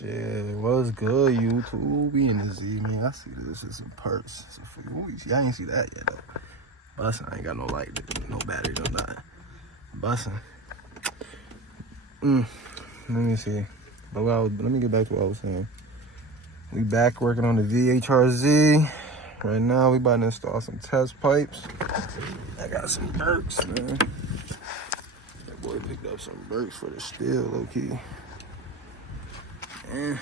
Shit, what's good, YouTube? We in the Z, man. I see this is some perks. So for you, I ain't see that yet, though. Bussin', I ain't got no light, no battery, no nothing. Bussin'. Let me see. But let me get back to what I was saying. We back working on the Vhr Z. Right now, we about to install some test pipes. I got some Berks, man. That boy picked up some Berks for the steel, low-key. And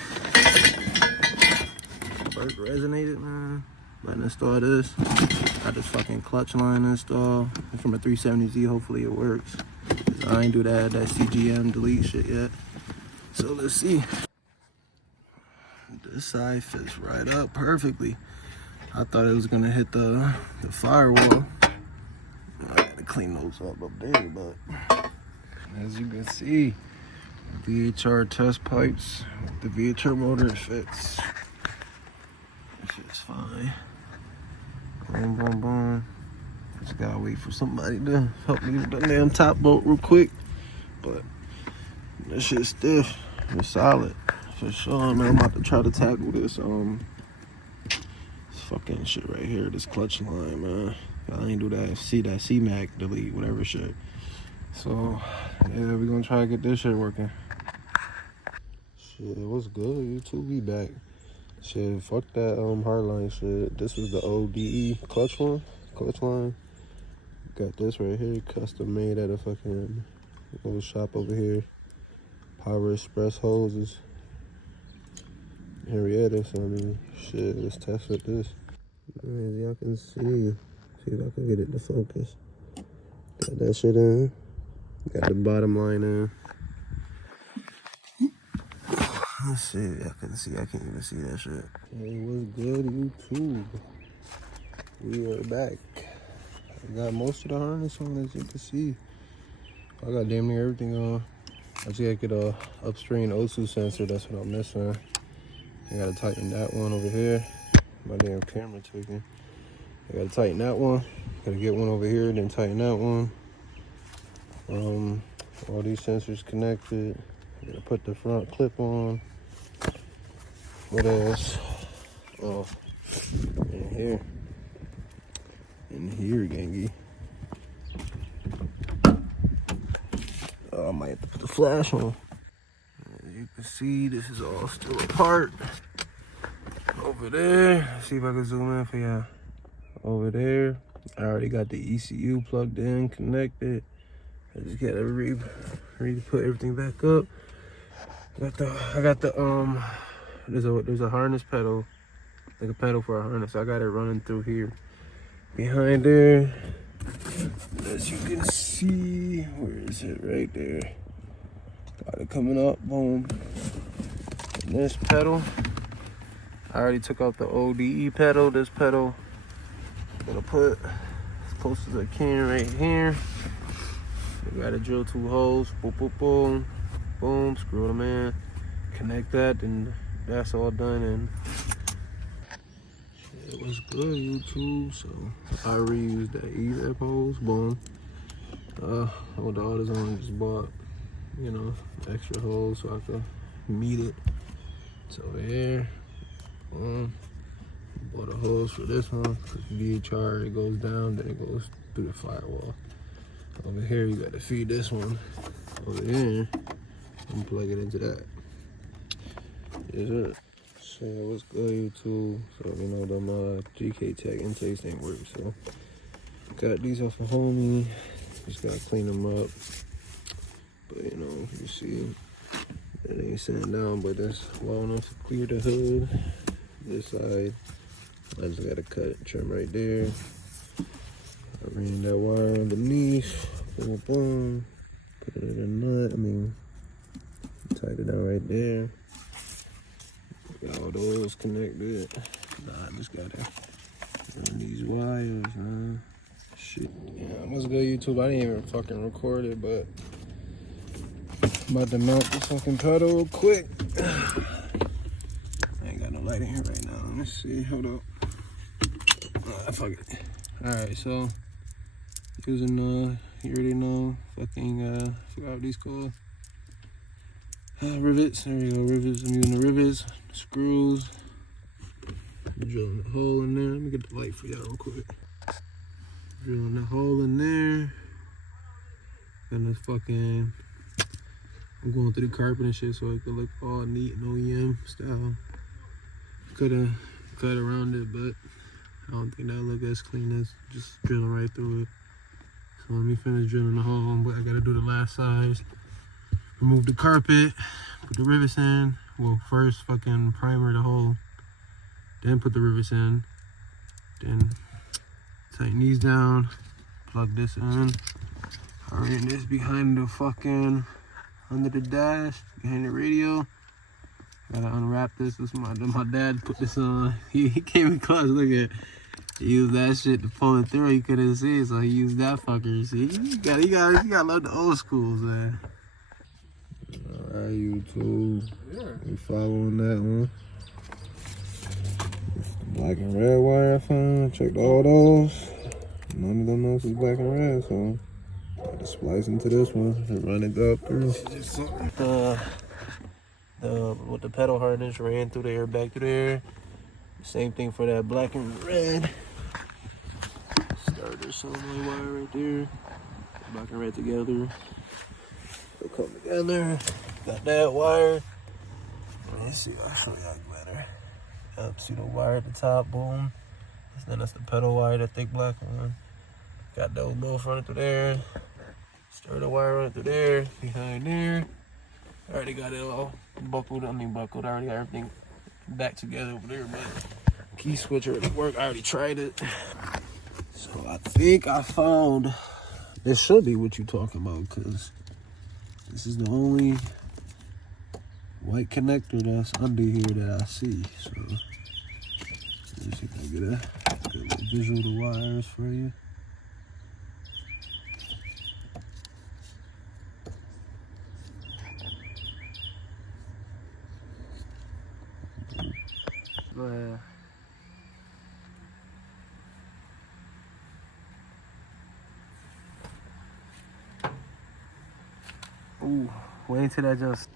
Berk resonated, man. About to install this. Got this fucking clutch line installed. It's from a 370Z, hopefully it works. I ain't do that CGM delete shit yet. So let's see. This side fits right up perfectly. I thought it was gonna hit the firewall. I gotta clean those up there, but as you can see, VHR test pipes with the VHR motor fits. This shit's fine. Boom, boom, boom. Just gotta wait for somebody to help me with the damn top bolt real quick. But this shit's stiff. It's solid. For sure, man. I'm about to try to tackle this fucking shit right here, this clutch line, man. I ain't do that CMAC delete, whatever shit. So yeah, we're gonna try to get this shit working. Shit, what's good? YouTube, we back. Shit, fuck that hardline shit. This was the ODE clutch line. Got this right here, custom made at a fucking little shop over here. Power Express hoses. Henrietta, so I mean, shit, let's test with this. As y'all can see if I can get it to focus. Got that shit in. Got the bottom line in. Let's see if y'all can see. I can't even see that shit. Hey, what's good, YouTube? We are back. I got most of the harness on, as you can see. I got damn near everything on. I just gotta get a upstream O2 sensor. That's what I'm missing. I gotta tighten that one over here. My damn camera taking. I gotta tighten that one. Gotta get one over here, then tighten that one. All these sensors connected. Gotta put the front clip on. What else? Oh, in here, gangy. Oh, I might have to put the flash on. As you can see, this is all still apart. Over there, let's see if I can zoom in for y'all. Over there, I already got the ECU plugged in, connected. I just gotta put everything back up. I got the there's a harness pedal, like a pedal for a harness. I got it running through here. Behind there, as you can see, where is it? Right there. Got it coming up, boom. And this pedal, I already took out the ODE pedal. This pedal, gonna put as close as I can right here. We gotta drill 2 holes, boom, boom, boom, boom, screw them in, connect that, and that's all done. And it was good, YouTube. So I reused the EVAP hose, boom. With the AutoZone, just bought, extra hose so I could meet it. So here, bought a hose for this one, because VHR, it goes down, then it goes through the firewall. Over here, you got to feed this one over here and plug it into that. Yes, sir. So what's good, YouTube? So them GK Tech intakes ain't work, so got these off of homie. Just gotta clean them up. But you see, it ain't sitting down, but that's long enough to clear the hood. This side, I just gotta cut and trim right there. I ran that wire underneath, boom, boom, put it in a nut, tighten it down right there. Got all the oils connected. I just gotta run these wires, man. Shit. Yeah, what's good, YouTube? I didn't even fucking record it, but I'm about to mount this fucking pedal real quick. I ain't got no light in here right now. Let me see, hold up. Fuck it. Alright, so using you already know, fucking I forgot what these called. Rivets, there you go, rivets. I'm using the rivets, screws. Drilling the hole in there. Let me get the light for y'all real quick. Drilling the hole in there. And this fucking, I'm going through the carpet and shit so it could look all neat and OEM style. Could've cut around it, but I don't think that'll look as clean as just drilling right through it. So let me finish drilling the hole, but I gotta do the last size. Remove the carpet, put the rivets in. Well, first fucking primer the hole, then put the rivets in, then tighten these down, plug this in. I ran this behind the fucking, under the dash, behind the radio. Gotta unwrap this. This is my dad put this on. He came in close, look at, he used that shit to pull it through. He couldn't see, so he used that fucker. See, you gotta love the old schools, man. Alright, YouTube. We following that one. It's the black and red wire I found. Checked all those. None of them else is black and red, so got to splice into this one and run it up through. With the pedal harness ran through there, back through there. Same thing for that black and red. Starter solenoid wire right there. Black and red together. They'll come together. Got that wire. Let me see, I'll show y'all better. Up, see the wire at the top, boom. Then that's the pedal wire, that thick black one. Got those both running through there. Starter wire running through there, behind there. I already got it all buckled. I already got everything back together over there, but key switch already worked. I already tried it. So I think I found, this should be what you're talking about, because this is the only white connector that's under here that I see. So let's see if I can get a good little visual of the wires for you. Ooh, wait until that just.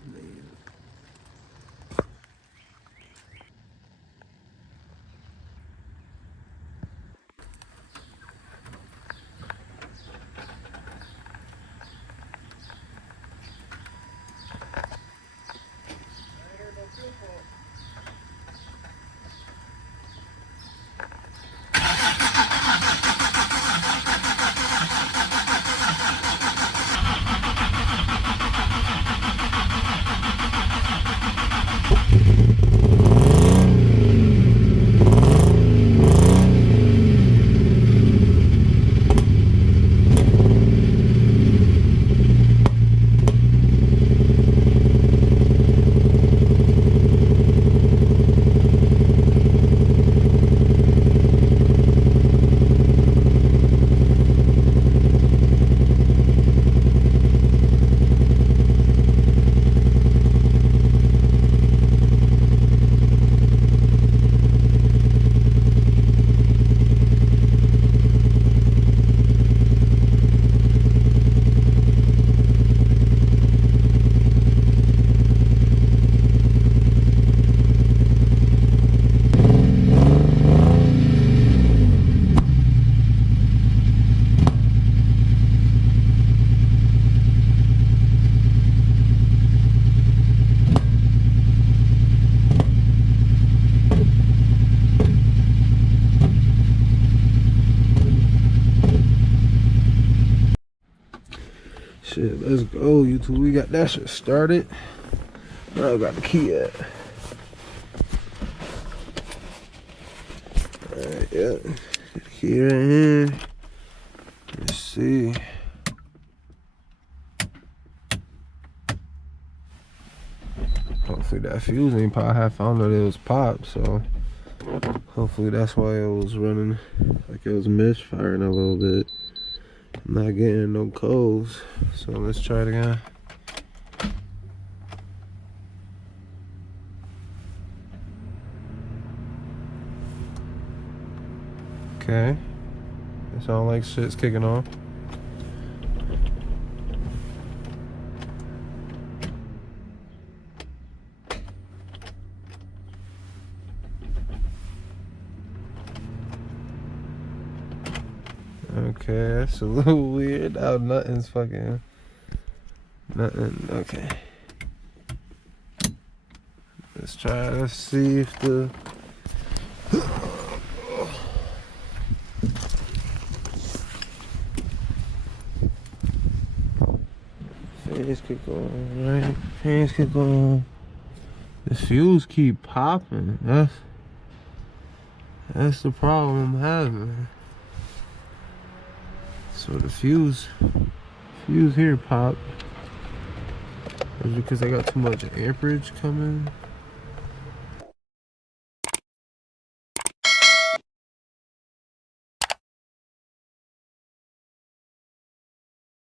Shit, let's go, YouTube. We got that shit started. Where I got the key at? Alright, yeah. Key right here. Let's see. Hopefully that fuse ain't pop. I found out it was popped, so hopefully that's why it was running like it was misfiring a little bit. I'm not getting no codes, so let's try it again. Okay, it sounds like shit's kicking off. Okay, that's a little weird. Now nothing's fucking... Nothing, okay. Let's try to see if the... Fans could go on, right? Fans could go on. The fuse keep popping. That's the problem I'm having. So the fuse here popped. It's because I got too much amperage coming.